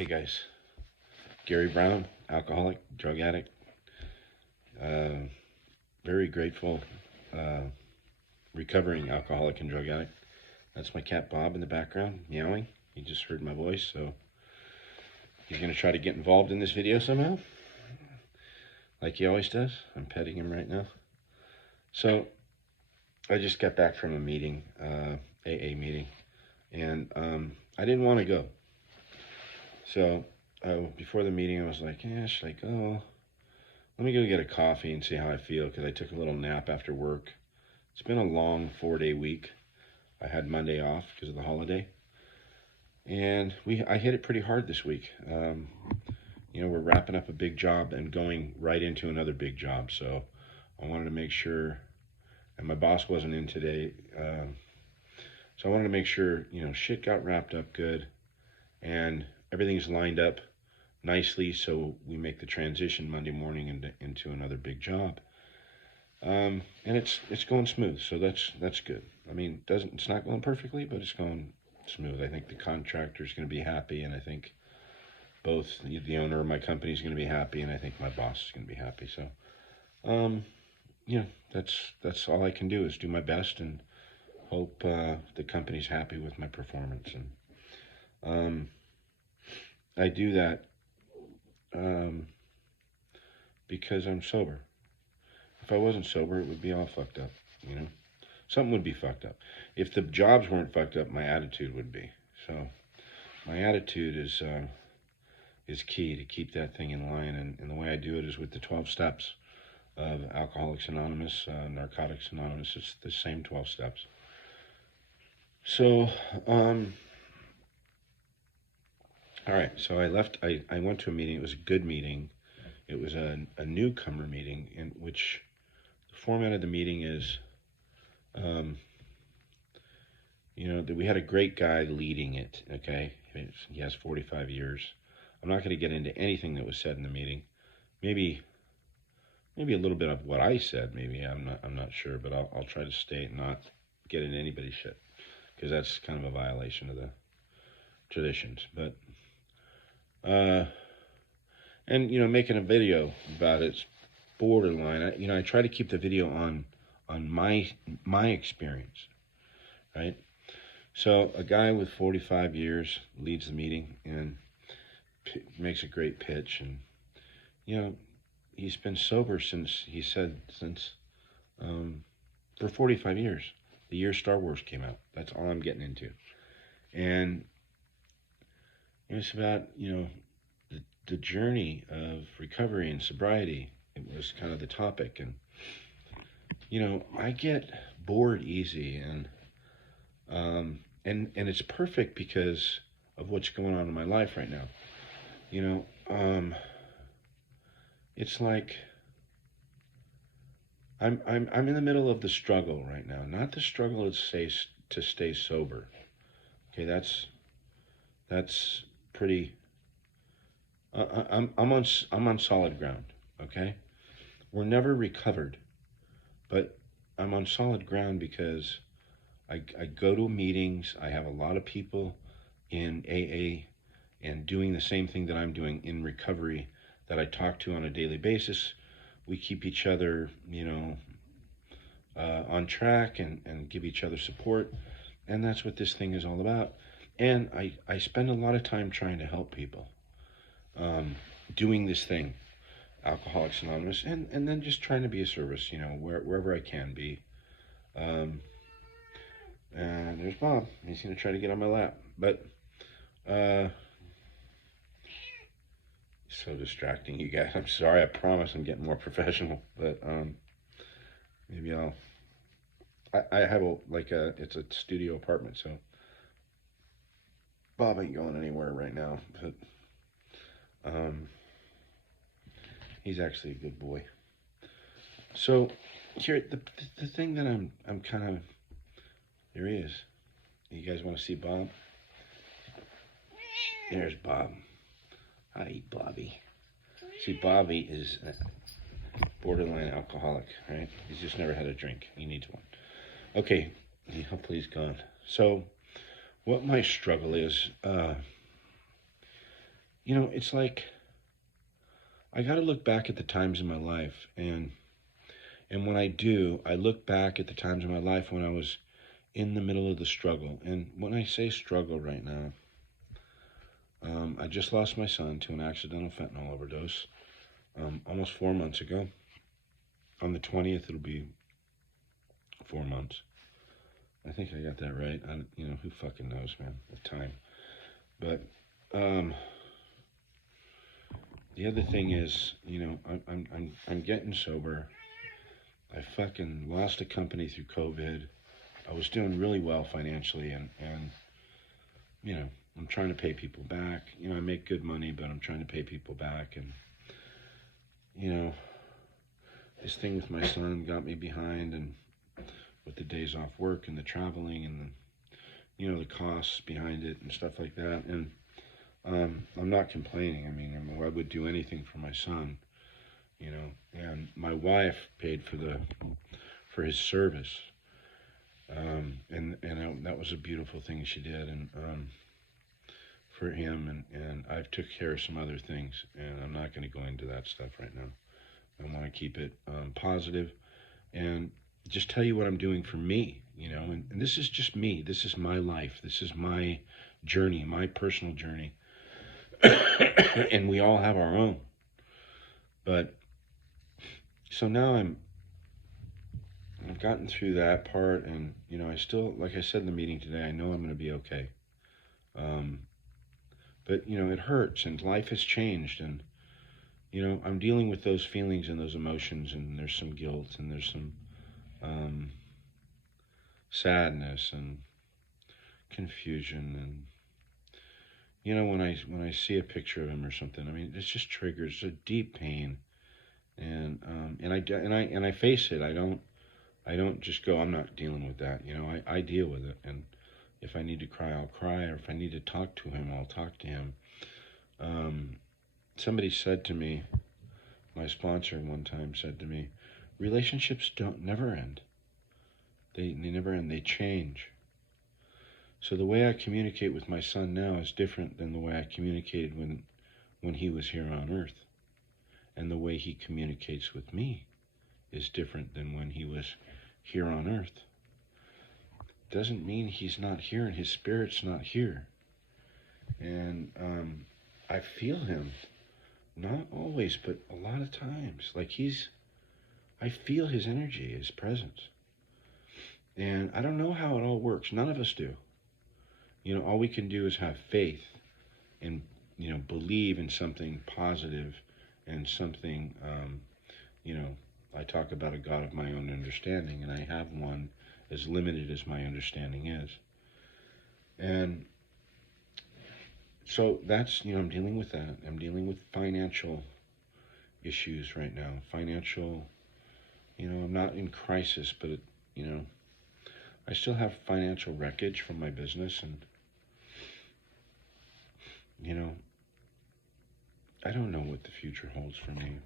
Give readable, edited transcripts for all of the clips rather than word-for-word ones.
Hey guys, Gary Brown, alcoholic, drug addict. Uh, Very grateful, uh, recovering alcoholic and drug addict. That's my cat Bob in the background, meowing. He just heard my voice, so he's going to try to get involved in this video somehow, like he always does. I'm petting him right now. So I just got back from a meeting, AA meeting, and I didn't want to go. So before the meeting, I was like, yeah, should I go? Let me go get a coffee and see how I feel, because I took a little nap after work. It's been a long 4-day week. I had Monday off because of the holiday. And I hit it pretty hard this week. We're wrapping up a big job and going right into another big job. So I wanted to make sure, and my boss wasn't in today. So I wanted to make sure, shit got wrapped up good and everything's lined up nicely so we make the transition Monday morning into another big job. And it's going smooth, so that's good. I mean, it's not going perfectly, but it's going smooth. I think the contractor is going to be happy, and I think both the owner of my company is going to be happy, and I think my boss is going to be happy. So, that's all I can do is do my best and hope the company's happy with my performance. And I do that because I'm sober. If I wasn't sober, it would be all fucked up, Something would be fucked up. If the jobs weren't fucked up, my attitude would be. So my attitude is key to keep that thing in line. And the way I do it is with the 12 steps of Alcoholics Anonymous, Narcotics Anonymous. It's the same 12 steps. So, all right. So I went to a meeting. It was a good meeting. It was a newcomer meeting in which the format of the meeting is, that we had a great guy leading it, okay? He has 45 years. I'm not going to get into anything that was said in the meeting. Maybe a little bit of what I said, maybe. I'm not sure, but I'll try to stay and not get into anybody's shit, because that's kind of a violation of the traditions. But, making a video about it's borderline. I try to keep the video on my experience, right? So a guy with 45 years leads the meeting and makes a great pitch, and he's been sober since for 45 years. The year Star Wars came out. That's all I'm getting into, and it's about the journey of recovery and sobriety. It was kind of the topic, and I get bored easy, and it's perfect because of what's going on in my life right now. It's like I'm in the middle of the struggle right now. Not the struggle to stay sober. Okay, that's pretty. I'm on solid ground. Okay, we're never recovered, but I'm on solid ground because I go to meetings. I have a lot of people in AA and doing the same thing that I'm doing in recovery that I talk to on a daily basis. We keep each other, on track and give each other support. And that's what this thing is all about. And I spend a lot of time trying to help people doing this thing, Alcoholics Anonymous, and then just trying to be a service, wherever I can be. And there's Bob. He's going to try to get on my lap. But so distracting, you guys. I'm sorry. I promise I'm getting more professional. But maybe I have it's a studio apartment, so Bob ain't going anywhere right now. But he's actually a good boy. So here, the thing that I'm kind of, there he is. You guys want to see Bob? There's Bob. Hi, Bobby. See, Bobby is a borderline alcoholic, right? He's just never had a drink. He needs one. Okay, hopefully he's gone. So, what my struggle is, it's like I got to look back at the times in my life, and when I do, I look back at the times in my life when I was in the middle of the struggle. And when I say struggle right now, I just lost my son to an accidental fentanyl overdose almost 4 months ago. On the 20th, it'll be 4 months. I think I got that right. Who fucking knows, man, with time. But the other thing is, I'm getting sober. I fucking lost a company through COVID. I was doing really well financially, and I'm trying to pay people back. I make good money, but I'm trying to pay people back, and this thing with my son got me behind, and with the days off work and the traveling and the costs behind it and stuff like that. And I'm not complaining. I mean, I would do anything for my son, and my wife paid for his service. And that was a beautiful thing she did, and for him, and I've took care of some other things, and I'm not going to go into that stuff right now. I want to keep it positive, and just tell you what I'm doing for me, and this is just me. This is my life. This is my journey, my personal journey, and we all have our own. But so now I've gotten through that part, and I still, like I said in the meeting today, I know I'm going to be okay. But it hurts, and life has changed, and I'm dealing with those feelings and those emotions, and there's some guilt, and there's some sadness and confusion, and when I see a picture of him or something, I mean, it just triggers a deep pain, and I face it. I don't just go, I'm not dealing with that. I deal with it, and if I need to cry, I'll cry, or if I need to talk to him, I'll talk to him. Somebody said to me, my sponsor one time said to me, relationships never end. They never end. They change. So the way I communicate with my son now is different than the way I communicated when he was here on Earth. And the way he communicates with me is different than when he was here on Earth. Doesn't mean he's not here and his spirit's not here. And I feel him. Not always, but a lot of times. Like I feel his energy, his presence. And I don't know how it all works. None of us do. All we can do is have faith and, believe in something positive and something, I talk about a God of my own understanding, and I have one as limited as my understanding is. And so that's, I'm dealing with that. I'm dealing with financial issues right now. Financial, I'm not in crisis, but, I still have financial wreckage from my business, and, I don't know what the future holds for me,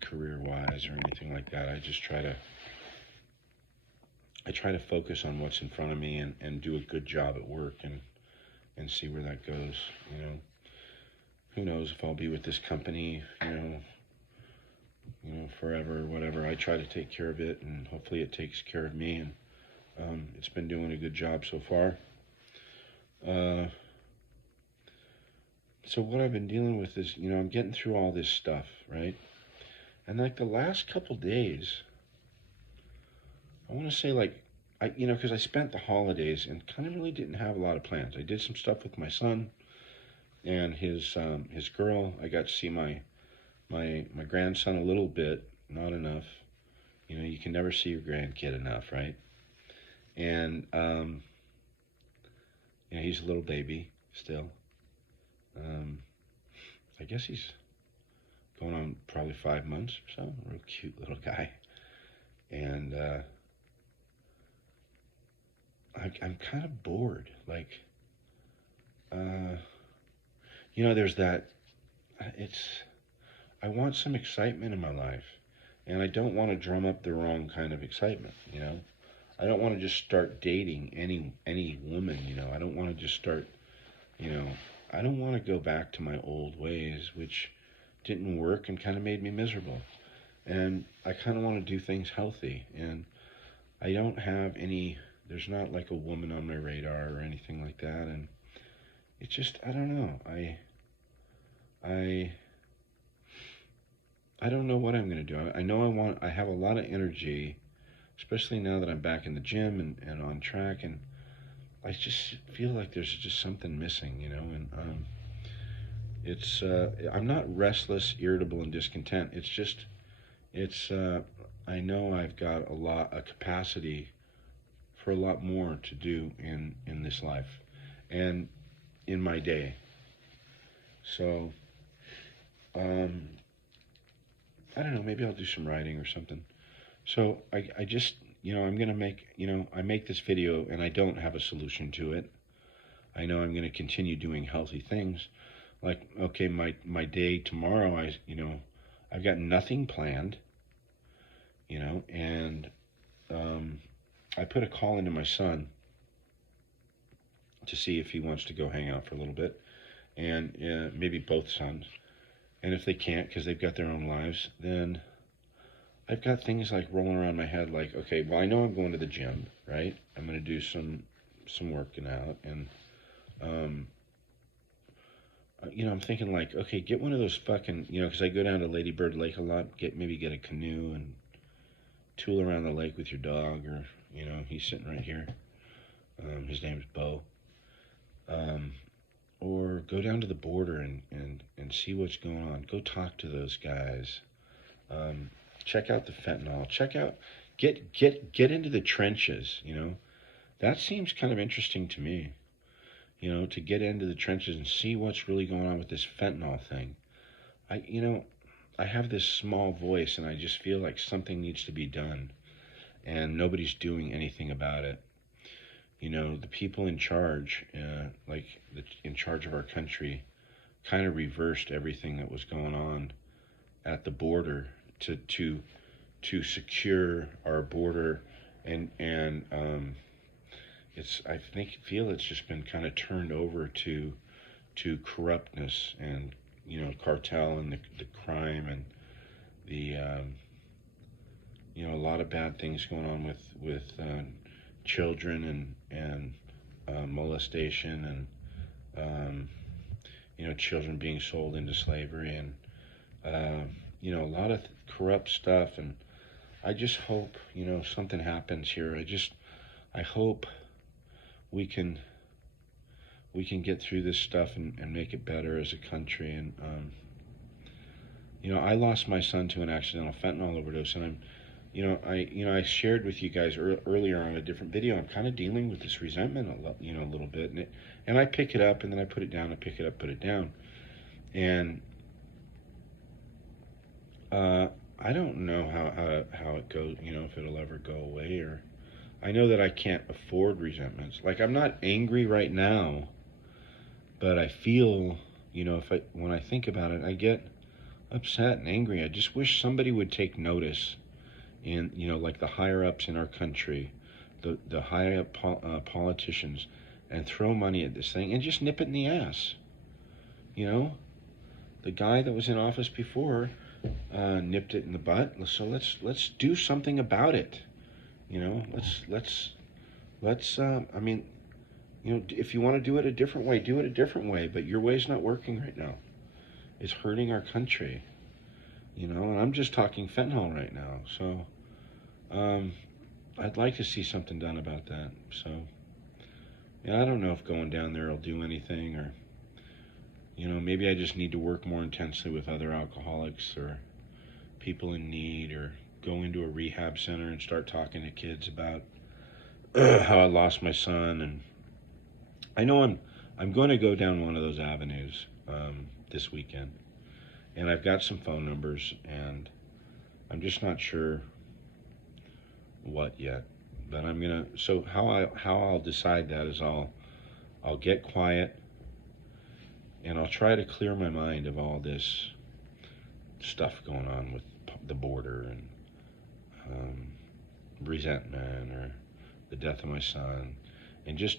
career-wise or anything like that. I try to focus on what's in front of me and do a good job at work and see where that goes. Who knows if I'll be with this company, forever or whatever. I try to take care of it, and hopefully it takes care of me, and it's been doing a good job so far. So what I've been dealing with is, I'm getting through all this stuff, right? And like the last couple days, I want to say because I spent the holidays and kind of really didn't have a lot of plans. I did some stuff with my son and his girl. I got to see my grandson a little bit, not enough. You can never see your grandkid enough, right? And he's a little baby still. I guess he's going on probably 5 months or so. A real cute little guy. And I'm kind of bored. Like, there's that. I want some excitement in my life, and I don't want to drum up the wrong kind of excitement. I don't want to just start dating any woman. I don't want to just start, I don't want to go back to my old ways, which didn't work and kind of made me miserable. And I kind of want to do things healthy. And I don't have any, there's not like a woman on my radar or anything like that. And it's just, I don't know. I, I don't know what I'm going to do. I know I have a lot of energy, especially now that I'm back in the gym and on track. And I just feel like there's just something missing, and I'm not restless, irritable, and discontent. It's just, I know I've got a capacity for a lot more to do in this life and in my day. So, um, I don't know, maybe I'll do some writing or something. So I just, I'm going to I make this video and I don't have a solution to it. I know I'm going to continue doing healthy things. Like, okay, my day tomorrow, I've got nothing planned, and I put a call into my son to see if he wants to go hang out for a little bit, and maybe both sons. And if they can't because they've got their own lives, then I've got things like rolling around my head like, okay, well, I know I'm going to the gym, right? I'm going to do some working out, and I'm thinking like, okay, get one of those fucking, because I go down to Lady Bird Lake a lot, maybe get a canoe and tool around the lake with your dog, or, he's sitting right here. His name's Bo. Or go down to the border and see what's going on. Go talk to those guys. Check out the fentanyl. Get into the trenches, That seems kind of interesting to me, to get into the trenches and see what's really going on with this fentanyl thing. I have this small voice and I just feel like something needs to be done and nobody's doing anything about it. The people in charge, in charge of our country, kind of reversed everything that was going on at the border to secure our border, and feel it's just been kind of turned over to corruptness and cartel and the crime and the a lot of bad things going on with children and molestation and children being sold into slavery and a lot of corrupt stuff. And I just hope something happens here. I hope we can get through this stuff and make it better as a country. And I lost my son to an accidental fentanyl overdose, and I shared with you guys earlier on a different video. I'm kind of dealing with this resentment a little bit, and I pick it up and then I put it down. I pick it up, put it down, and I don't know how it goes. If it'll ever go away, or I know that I can't afford resentments. Like, I'm not angry right now, but I feel when I think about it, I get upset and angry. I just wish somebody would take notice. And like the higher ups in our country, the high up politicians, and throw money at this thing and just nip it in the ass. The guy that was in office before nipped it in the butt. So let's do something about it. Let's I mean, if you want to do it a different way, do it a different way. But your way's not working right now. It's hurting our country. And I'm just talking fentanyl right now. So, I'd like to see something done about that. So, I don't know if going down there will do anything, or, maybe I just need to work more intensely with other alcoholics or people in need, or go into a rehab center and start talking to kids about how I lost my son. And I know I'm going to go down one of those avenues this weekend. And I've got some phone numbers, and I'm just not sure what yet. But I'm gonna. So how I'll decide that is I'll get quiet, and I'll try to clear my mind of all this stuff going on with the border and resentment or the death of my son, and just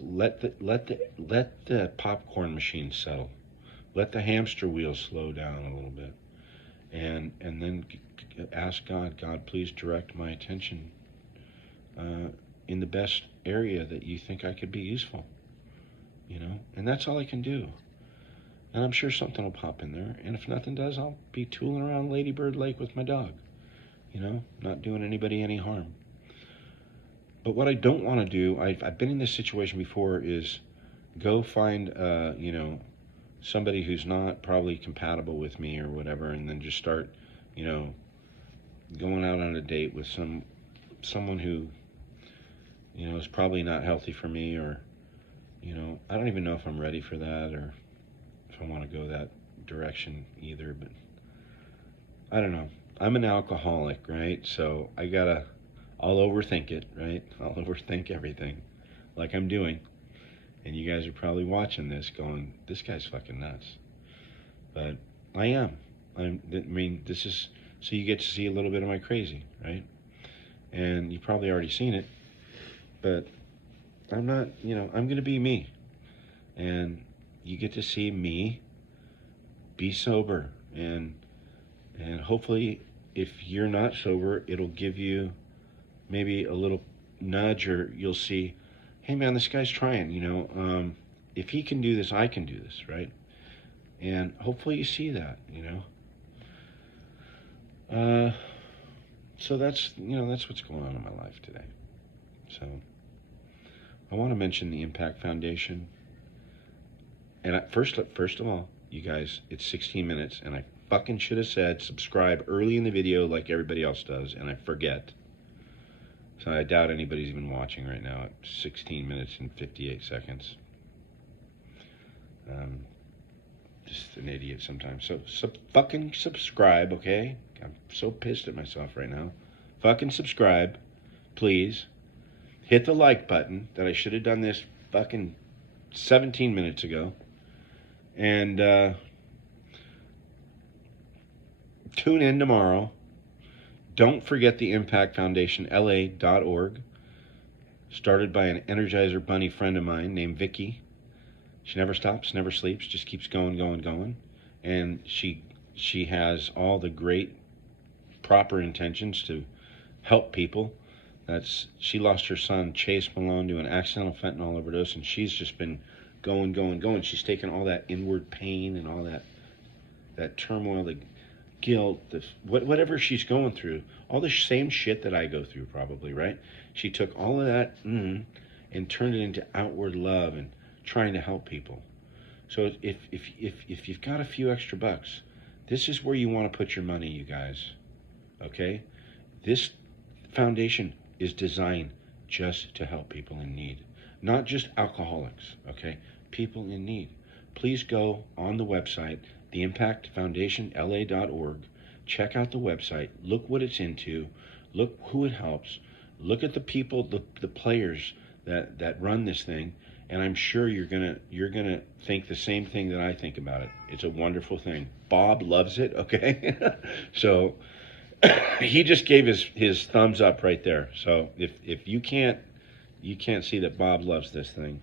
let the popcorn machine settle. Let the hamster wheel slow down a little bit, and then ask God, God, please direct my attention in the best area that you think I could be useful. And that's all I can do. And I'm sure something will pop in there. And if nothing does, I'll be tooling around Lady Bird Lake with my dog. Not doing anybody any harm. But what I don't want to do, I've been in this situation before, is go find, somebody who's not probably compatible with me or whatever, and then just start, going out on a date with someone who, is probably not healthy for me, or, I don't even know if I'm ready for that, or if I want to go that direction either, but I don't know. I'm an alcoholic, right? So I'll overthink it, right? I'll overthink everything, like I'm doing. And you guys are probably watching this going, this guy's fucking nuts. But I am. This is, so you get to see a little bit of my crazy, right? And you've probably already seen it, but I'm not, I'm going to be me. And you get to see me be sober. And hopefully, if you're not sober, it'll give you maybe a little nudge, or you'll see, hey man, this guy's trying, if he can do this, I can do this, right? And hopefully you see that, so that's what's going on in my life today. So I want to mention the Impact Foundation. And first of all, you guys, it's 16 minutes, and I fucking should have said subscribe early in the video like everybody else does, and I forget. So I doubt anybody's even watching right now at 16 minutes and 58 seconds. Just an idiot sometimes. So fucking subscribe, okay? I'm so pissed at myself right now. Fucking subscribe, please. Hit the like button, that I should have done this fucking 17 minutes ago. And tune in tomorrow. Don't forget the Impact Foundation, LA.org, started by an Energizer Bunny friend of mine named Vicky. She never stops, never sleeps, just keeps going, going, going. And she has all the great, proper intentions to help people. She lost her son, Chase Malone, to an accidental fentanyl overdose, and she's just been going, going, going. She's taken all that inward pain and all that turmoil, the guilt, whatever she's going through, all the same shit that I go through probably, right? She took all of that and turned it into outward love and trying to help people. So if you've got a few extra bucks, this is where you want to put your money, you guys. Okay? This foundation is designed just to help people in need, not just alcoholics, okay? People in need. Please go on the website, the Impact Foundation, LA.org. Check out the website. Look what it's into. Look who it helps. Look at the people, the players that run this thing, and I'm sure you're gonna think the same thing that I think about it. It's a wonderful thing. Bob loves it. Okay, so he just gave his thumbs up right there. So if you can't see that Bob loves this thing,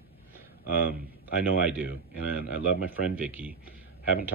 I know I do, and I love my friend Vicky. Haven't talked